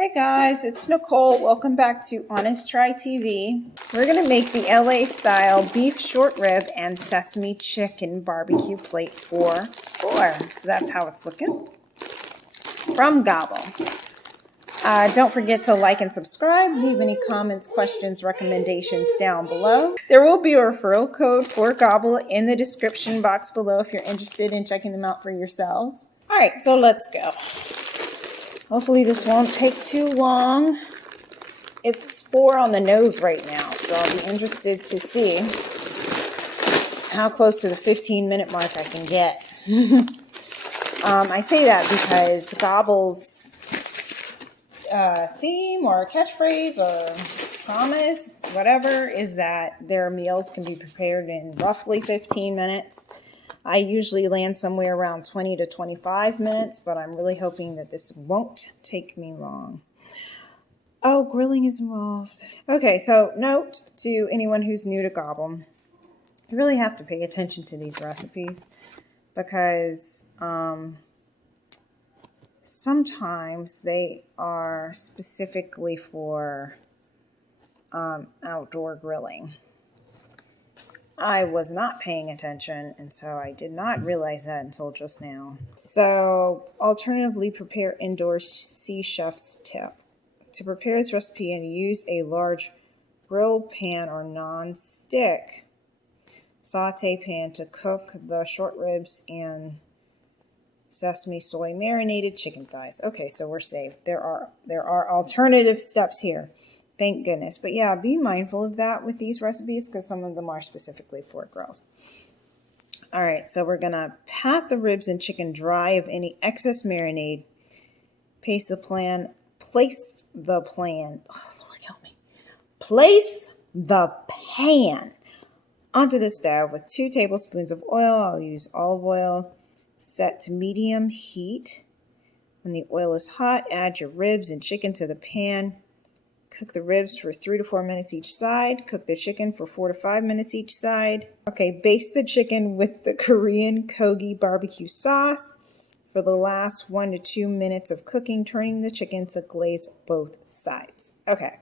Hey guys, it's Nicole. Welcome back to Honest Try TV. We're going to make the LA style beef short rib and sesame chicken barbecue plate for four. So that's how it's looking from Gobble. Don't forget to like and subscribe. Leave any comments, questions, recommendations down below. There will be a referral code for Gobble in the description box below if you're interested in checking them out for yourselves. All right, so let's go. Hopefully this won't take too long. It's 4 on the nose right now, so I'll be interested to see how close to the 15-minute mark I can get. I say that because Gobble's theme or catchphrase or promise, whatever, is that their meals can be prepared in roughly 15 minutes. I usually land somewhere around 20 to 25 minutes, but I'm really hoping that this won't take me long. Oh, grilling is involved. Okay, so note to anyone who's new to Gobble, you really have to pay attention to these recipes because sometimes they are specifically for outdoor grilling. I was not paying attention, and so I did not realize that until just now. So, alternatively, prepare indoor. See chef's tip. To prepare this recipe and use a large grill pan or non-stick saute pan to cook the short ribs and sesame soy marinated chicken thighs. Okay, so we're safe. There are alternative steps here. Thank goodness. But yeah, be mindful of that with these recipes because some of them are specifically for grills. All right, so we're going to pat the ribs and chicken dry of any excess marinade. Place the pan. Oh, Lord help me. Place the pan onto the stove with 2 tablespoons of oil. I'll use olive oil. Set to medium heat. When the oil is hot, add your ribs and chicken to the pan. Cook the ribs for 3 to 4 minutes each side. Cook the chicken for 4 to 5 minutes each side. Okay, baste the chicken with the Korean Kogi barbecue sauce for the last 1 to 2 minutes of cooking, turning the chicken to glaze both sides. Okay,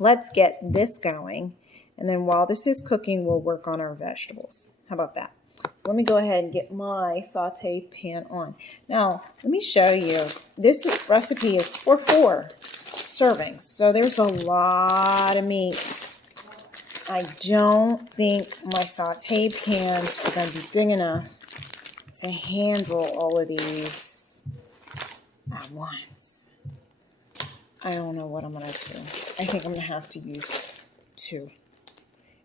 let's get this going. And then while this is cooking, we'll work on our vegetables. How about that? So let me go ahead and get my saute pan on. Now, let me show you. This recipe is for 4 servings, so there's a lot of meat. I don't think my saute pans are going to be big enough to handle all of these at once. I don't know what I'm going to do. I think I'm going to have to use 2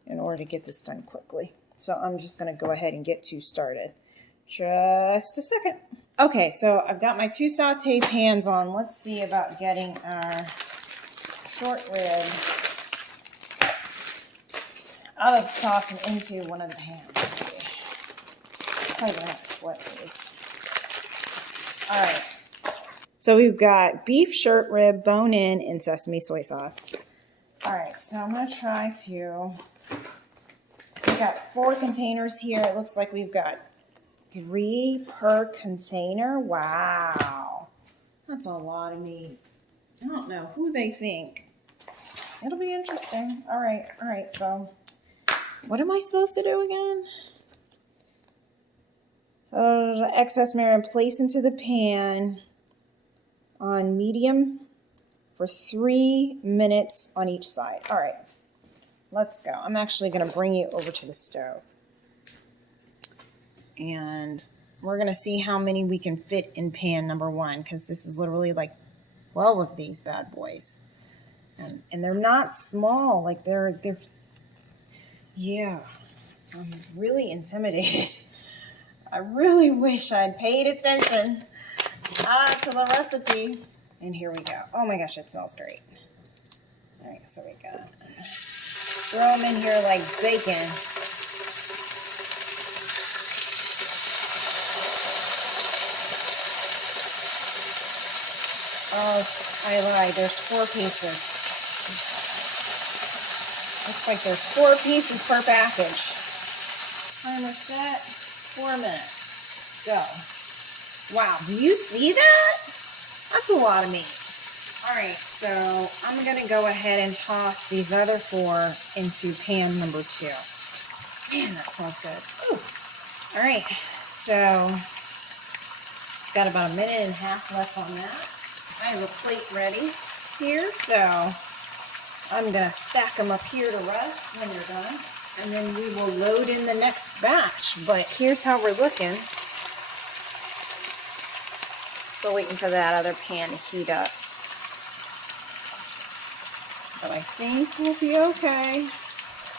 in order to get this done quickly. So I'm just going to go ahead and get 2 started. Just a second. Okay, so I've got my 2 saute pans on. Let's see about getting our short ribs out of the sauce and into one of the pans. Probably going to have to split these. All right. So we've got beef short rib, bone-in, and sesame soy sauce. All right, so I'm going to try to... We've got 4 containers here. It looks like we've got 3 per container. Wow. That's a lot of meat. I don't know who they think. It'll be interesting. All right. So what am I supposed to do again? Excess marinade, place into the pan on medium for 3 minutes on each side. All right. Let's go. I'm actually going to bring you over to the stove. And we're going to see how many we can fit in pan number 1, because this is literally like 12 of these bad boys. And they're not small. Like yeah. I'm really intimidated. I really wish I'd paid attention to the recipe. And here we go. Oh my gosh, it smells great. All right, so we got... Throw them in here like bacon. Oh, I lied. There's 4 pieces. Looks like there's 4 pieces per package. Timer set. 4 minutes. Go. Wow, do you see that? That's a lot of meat. All right, so I'm gonna go ahead and toss these other 4 into pan number 2. Man, that smells good. Ooh. All right, so got about a minute and a half left on that. I have a plate ready here, so I'm gonna stack them up here to rest when they're done, and then we will load in the next batch. But here's how we're looking. Still waiting for that other pan to heat up. But I think we'll be okay.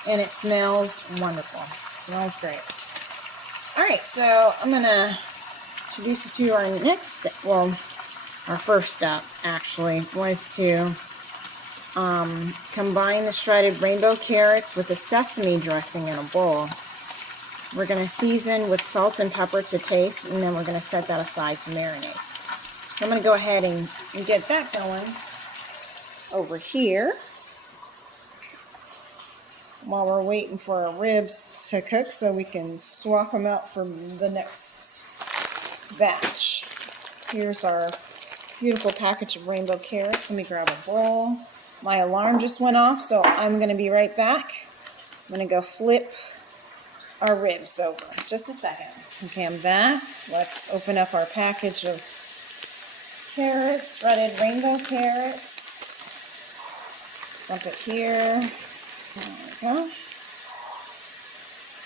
And it smells wonderful. It smells great. All right, so I'm gonna introduce you to our next step. Well, our first step actually was to combine the shredded rainbow carrots with the sesame dressing in a bowl. We're gonna season with salt and pepper to taste, and then we're gonna set that aside to marinate. So I'm gonna go ahead and get that going over here while we're waiting for our ribs to cook so we can swap them out for the next batch. Here's our beautiful package of rainbow carrots. Let me grab a bowl. My alarm just went off, so I'm going to be right back. I'm going to go flip our ribs over. Just a second. Okay, I'm back. Let's open up our package of carrots, shredded rainbow carrots. Dump it here. There we go.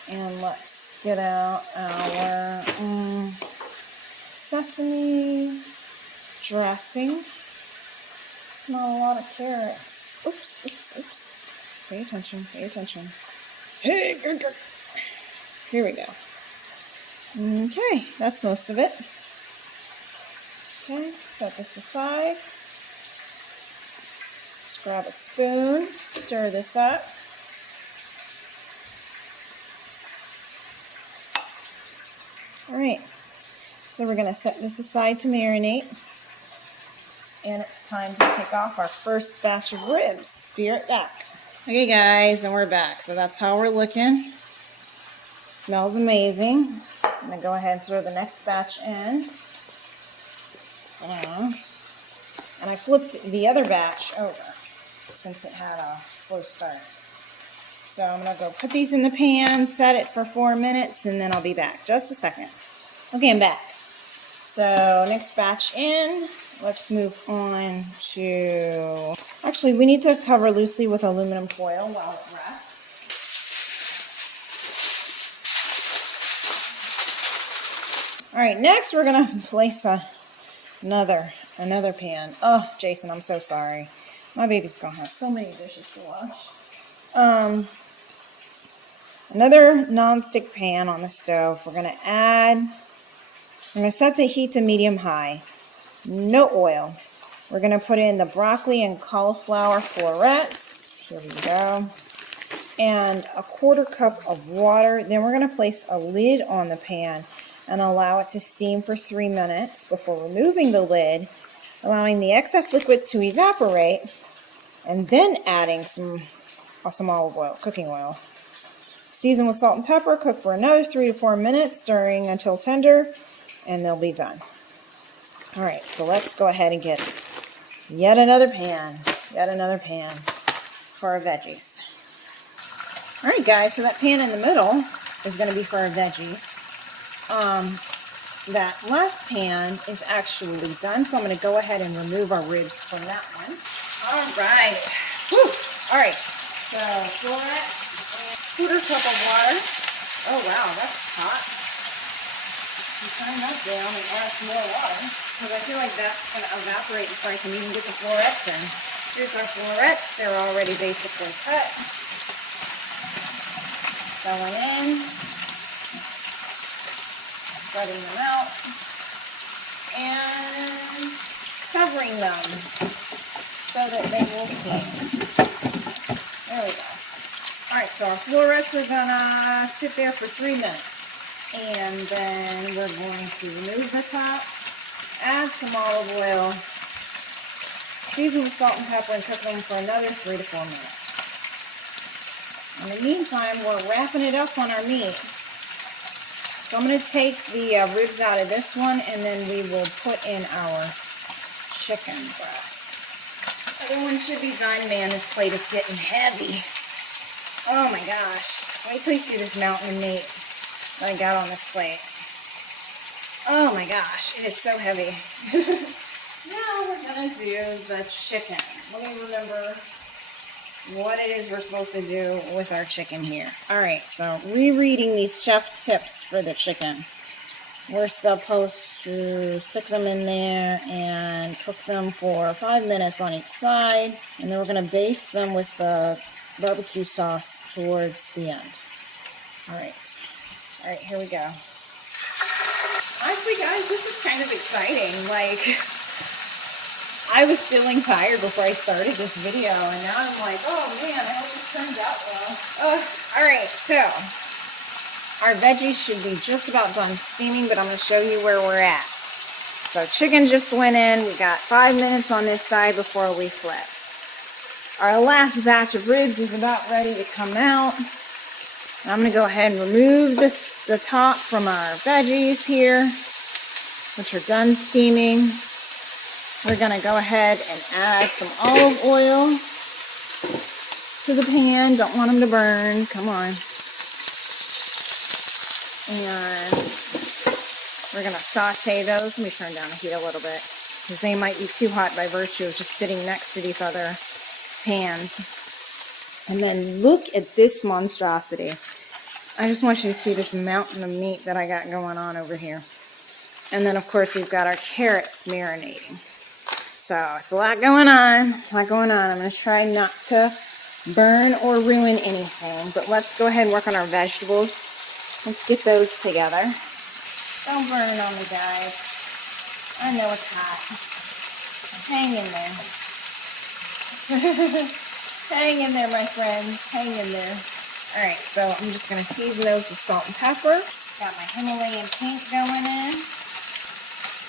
And let's get out our sesame dressing. Smell a lot of carrots. Oops, oops, oops. Pay attention, pay attention. Hey, good, good. Here we go. Okay, that's most of it. Okay, set this aside. Just grab a spoon, stir this up. All right, so we're gonna set this aside to marinate. And it's time to take off our first batch of ribs. Be right back. Okay guys, and we're back. So that's how we're looking. Smells amazing. I'm gonna go ahead and throw the next batch in. And I flipped the other batch over since it had a slow start. So I'm gonna go put these in the pan, set it for 4 minutes, and then I'll be back. Just a second. Okay, I'm back. So next batch in. Let's move on to, actually we need to cover loosely with aluminum foil while it rests. All right, next we're gonna place another pan. Oh, Jason, I'm so sorry. My baby's gonna have so many dishes to wash. Another non-stick pan on the stove. We're gonna set the heat to medium-high. No oil. We're going to put in the broccoli and cauliflower florets. Here we go. And a 1/4 cup of water. Then we're going to place a lid on the pan and allow it to steam for 3 minutes before removing the lid, allowing the excess liquid to evaporate, and then adding some olive oil, cooking oil. Season with salt and pepper. Cook for another 3 to 4 minutes, stirring until tender, and they'll be done. All right, so let's go ahead and get yet another pan for our veggies. All right, guys, so that pan in the middle is going to be for our veggies. That last pan is actually done, so I'm going to go ahead and remove our ribs from that one. All right. Whew. All right, so florets and 1/4 cup of water. Oh, wow, that's hot. You turn that down and add some more water, because I feel like that's going to evaporate before I can even get the florets in. Here's our florets. They're already basically cut. Going in. Spreading them out. And covering them so that they will steam. There we go. Alright, so our florets are going to sit there for 3 minutes. And then we're going to remove the top, add some olive oil, season with salt and pepper, and cook them for another 3 to 4 minutes. In the meantime, we're wrapping it up on our meat. So I'm going to take the ribs out of this one, and then we will put in our chicken breasts. Other one should be done. Man, this plate is getting heavy. Oh my gosh. Wait till you see this mountain of meat that I got on this plate. Oh my gosh, it is so heavy. Now we're gonna do the chicken. Let me remember what it is we're supposed to do with our chicken here. All right, so rereading these chef tips for the chicken. We're supposed to stick them in there and cook them for 5 minutes on each side. And then we're gonna baste them with the barbecue sauce towards the end. All right, here we go. Honestly, guys, this is kind of exciting. Like, I was feeling tired before I started this video, and now I'm like, oh man, I hope this turns out well. All right, so our veggies should be just about done steaming, but I'm going to show you where we're at. So chicken just went in. We got 5 minutes on this side before we flip. Our last batch of ribs is about ready to come out. I'm going to go ahead and remove the top from our veggies here, which are done steaming. We're going to go ahead and add some olive oil to the pan. Don't want them to burn. Come on. And we're going to saute those. Let me turn down the heat a little bit, because they might be too hot by virtue of just sitting next to these other pans. And then look at this monstrosity. I just want you to see this mountain of meat that I got going on over here. And then, of course, we've got our carrots marinating. So it's a lot going on. I'm going to try not to burn or ruin anything. But let's go ahead and work on our vegetables. Let's get those together. Don't burn on me, guys. I know it's hot. Hang in there. Hang in there, my friends. Hang in there. All right, so I'm just going to season those with salt and pepper. Got my Himalayan pink going in.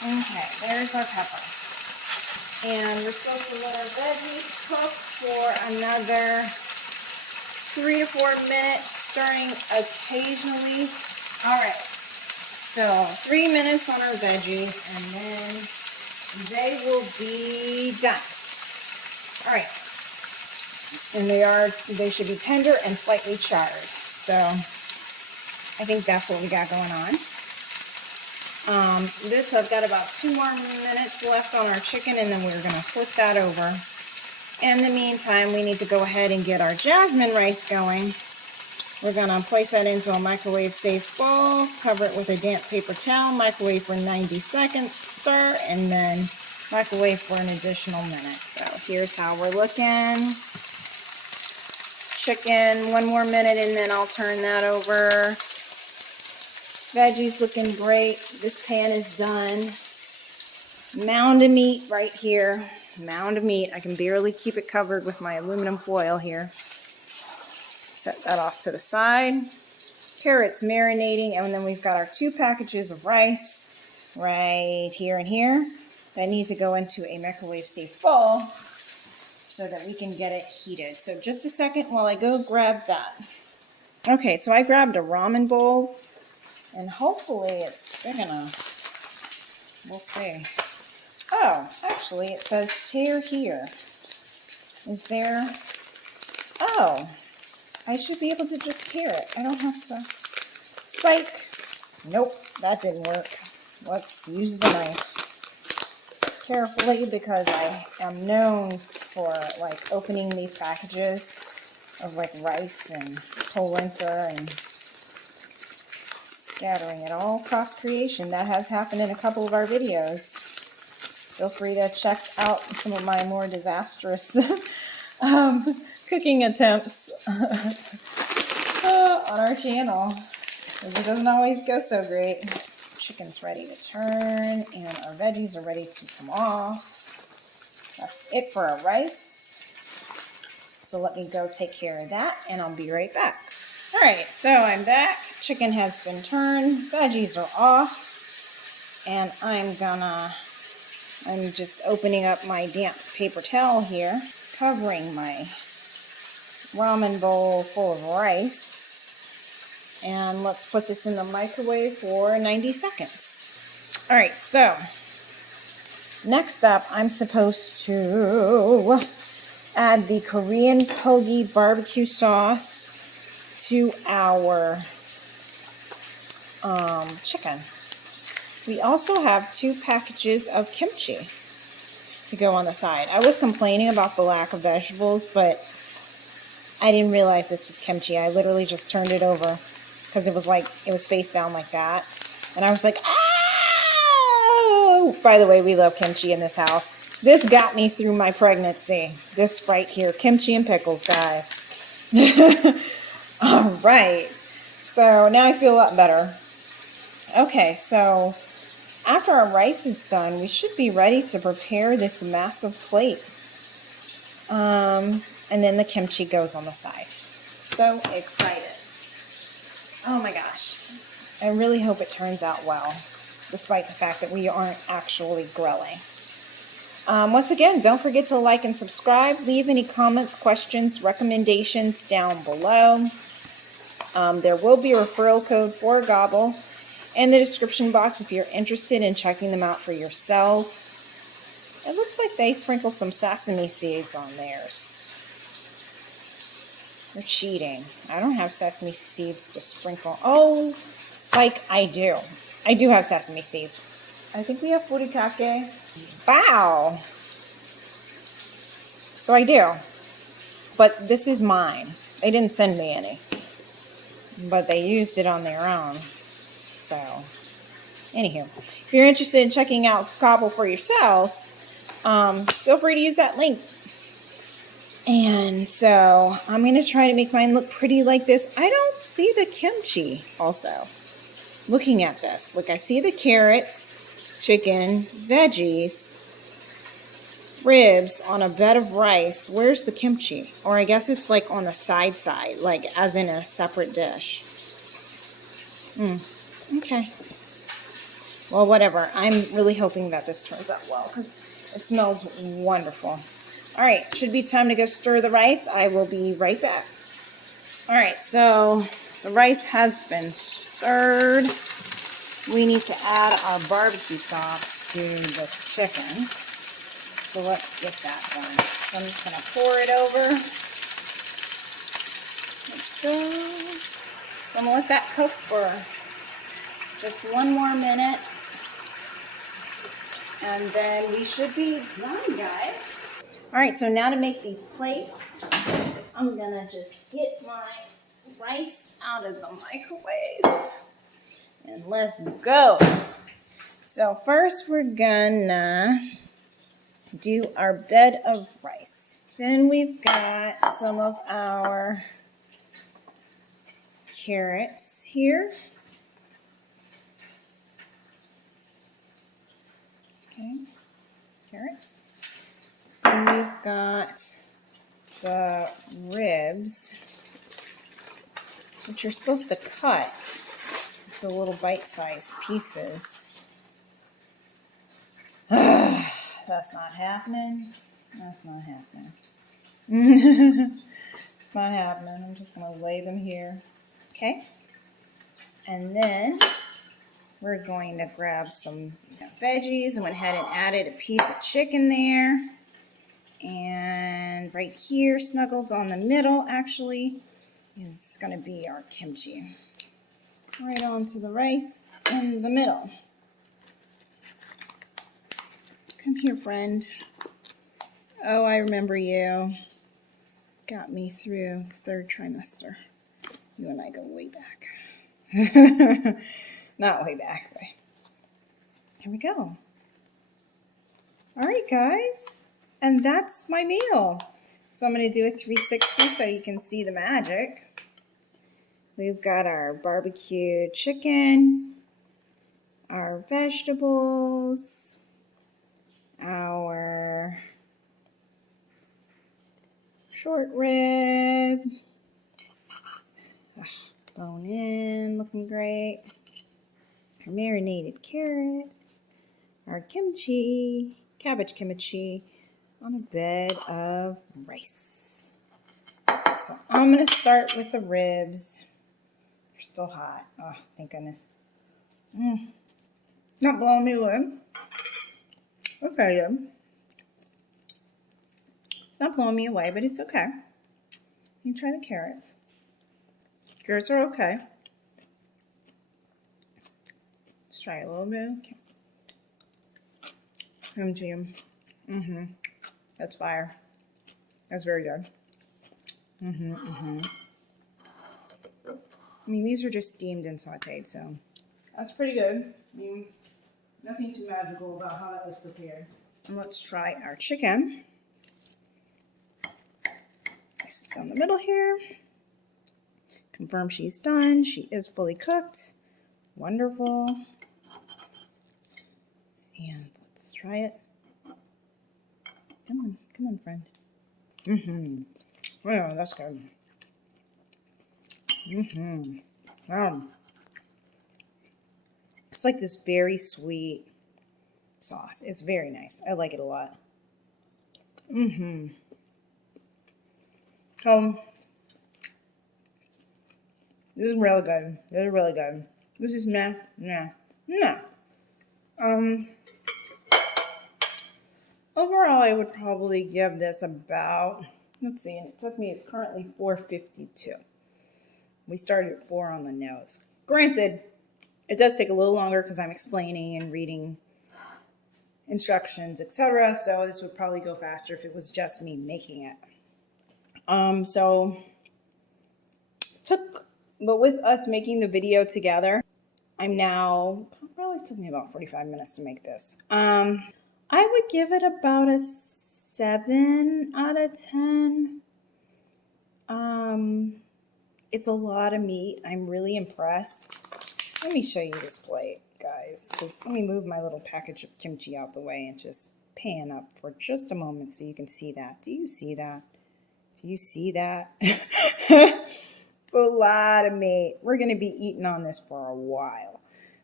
Okay, there's our pepper. And we're supposed to let our veggies cook for another 3 to 4 minutes, stirring occasionally. All right, so 3 minutes on our veggies, and then they will be done. All right. And they should be tender and slightly charred. So I think that's what we got going on. I've got about 2 more minutes left on our chicken, and then we're going to flip that over. In the meantime, we need to go ahead and get our jasmine rice going. We're going to place that into a microwave-safe bowl, cover it with a damp paper towel, microwave for 90 seconds, stir, and then microwave for an additional minute. So here's how we're looking. Chicken, 1 more minute, and then I'll turn that over. Veggies looking great. This pan is done. Mound of meat right here. Mound of meat. I can barely keep it covered with my aluminum foil here. Set that off to the side. Carrots marinating, and then we've got our 2 packages of rice right here and here that need to go into a microwave-safe bowl so that we can get it heated. So just a second while I go grab that. Okay, so I grabbed a ramen bowl, and hopefully it's big enough. We'll see. Oh, actually it says tear here. Is there? Oh, I should be able to just tear it. I don't have to. Psych. Nope, that didn't work. Let's use the knife carefully, because I am known for like opening these packages of like rice and polenta and scattering it all across creation. That has happened in a couple of our videos. Feel free to check out some of my more disastrous cooking attempts on our channel, because it doesn't always go so great. Chicken's ready to turn, and our veggies are ready to come off. That's it for our rice. So let me go take care of that, and I'll be right back. All right, so I'm back. Chicken has been turned, veggies are off, and I'm just opening up my damp paper towel here, covering my ramen bowl full of rice. And let's put this in the microwave for 90 seconds. All right, so next up, I'm supposed to add the Korean Pogi barbecue sauce to our chicken. We also have 2 packages of kimchi to go on the side. I was complaining about the lack of vegetables, but I didn't realize this was kimchi. I literally just turned it over because it was face down like that. And I was like, oh! By the way, we love kimchi in this house. This got me through my pregnancy. This right here, kimchi and pickles, guys. All right. So now I feel a lot better. Okay, so after our rice is done, we should be ready to prepare this massive plate. And then the kimchi goes on the side. So excited. Oh my gosh. I really hope it turns out well, despite the fact that we aren't actually grilling. Once again, don't forget to like and subscribe. Leave any comments, questions, recommendations down below. There will be a referral code for Gobble in the description box if you're interested in checking them out for yourself. It looks like they sprinkled some sesame seeds on theirs. They're cheating. I don't have sesame seeds to sprinkle. Oh, psych, I do. I do have sesame seeds. I think we have furikake. Wow. So I do. But this is mine. They didn't send me any. But they used it on their own. So, anywho, if you're interested in checking out Gobble for yourselves, feel free to use that link. And so, I'm going to try to make mine look pretty like this. I don't see the kimchi also. Looking at this. Like, I see the carrots, chicken, veggies, ribs on a bed of rice. Where's the kimchi? Or I guess it's like on the side, like as in a separate dish. Okay. Well, whatever. I'm really hoping that this turns out well because it smells wonderful. All right, should be time to go stir the rice. I will be right back. All right, so the rice has been stirred. We need to add our barbecue sauce to this chicken. So let's get that done. So I'm just going to pour it over. Like so. So I'm going to let that cook for just 1 more minute. And then we should be done, guys. All right, so now to make these plates, I'm going to just get my rice out of the microwave. And let's go. So first we're gonna do our bed of rice. Then we've got some of our carrots here. Okay, carrots. And we've got the ribs, which you're supposed to cut into little bite-sized pieces. That's not happening. That's not happening. It's not happening. I'm just going to lay them here. Okay. And then we're going to grab some veggies. I went ahead and added a piece of chicken there. And right here, snuggled on the middle, actually, is going to be our kimchi. Right onto the rice in the middle. Come here, friend. Oh, I remember you. Got me through the 3rd trimester. You and I go way back. Not way back, but here we go. All right, guys. And that's my meal. So I'm going to do a 360 so you can see the magic. We've got our barbecue chicken, our vegetables, our short rib, bone in, looking great, our marinated carrots, our kimchi, cabbage kimchi on a bed of rice. So I'm going to start with the ribs. They're still hot. Oh, thank goodness. Not blowing me away. Okay, then. Not blowing me away, but it's okay. You can try the carrots. Carrots are okay. Let's try a little bit. MGM. That's fire. That's very good. I mean, these are just steamed and sauteed, so that's pretty good. I mean, nothing too magical about how that was prepared. And let's try our chicken. Nice down the middle here. Confirm she's done. She is fully cooked. Wonderful. And let's try it. Come on, friend. Well, that's good. It's like this very sweet sauce. It's very nice. I like it a lot. This is really good. This is really good. This is nah. Overall, I would probably give this about, let's see, and it took me, it's currently 4:52. We started at 4 on the nose. Granted, it does take a little longer because I'm explaining and reading instructions, etc. So this would probably go faster if it was just me making it. But with us making the video together, probably took me about 45 minutes to make this. I would give it about a 7 out of 10. It's a lot of meat. I'm really impressed. Let me show you this plate, guys, because let me move my little package of kimchi out the way and just pan up for just a moment so you can see that. Do you see that? Do you see that? It's a lot of meat. We're going to be eating on this for a while.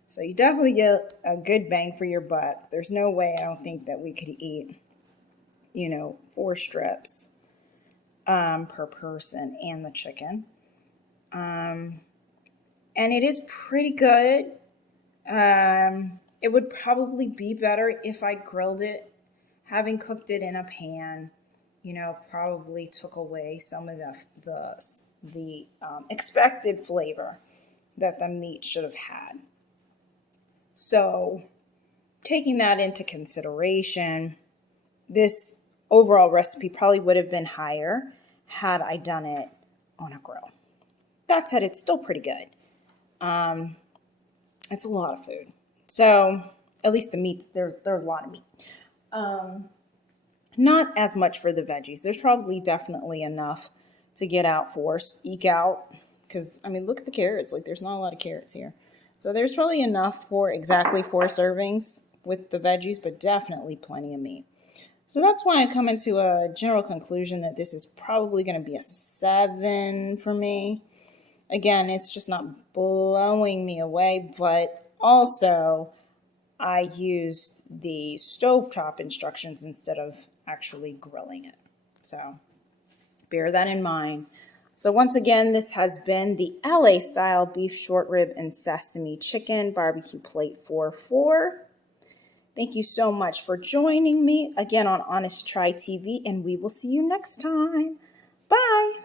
So you definitely get a good bang for your buck. There's no way, I don't think, that we could eat, 4 strips per person and the chicken. And it is pretty good. It would probably be better if I grilled it. Having cooked it in a pan, probably took away some of the expected flavor that the meat should have had. So, taking that into consideration, this overall recipe probably would have been higher had I done it on a grill. That said, it's still pretty good. It's a lot of food. So, at least the meats, there's a lot of meat. Not as much for the veggies. There's probably definitely enough to eke out. Because, look at the carrots. There's not a lot of carrots here. So there's probably enough for exactly 4 servings with the veggies, but definitely plenty of meat. So that's why I come into a general conclusion that this is probably going to be a 7 for me. Again, it's just not blowing me away, but also I used the stovetop instructions instead of actually grilling it. So bear that in mind. So once again, this has been the LA style beef short rib and sesame chicken barbecue plate 4-4. Thank you so much for joining me again on Honest Try TV, and we will see you next time. Bye.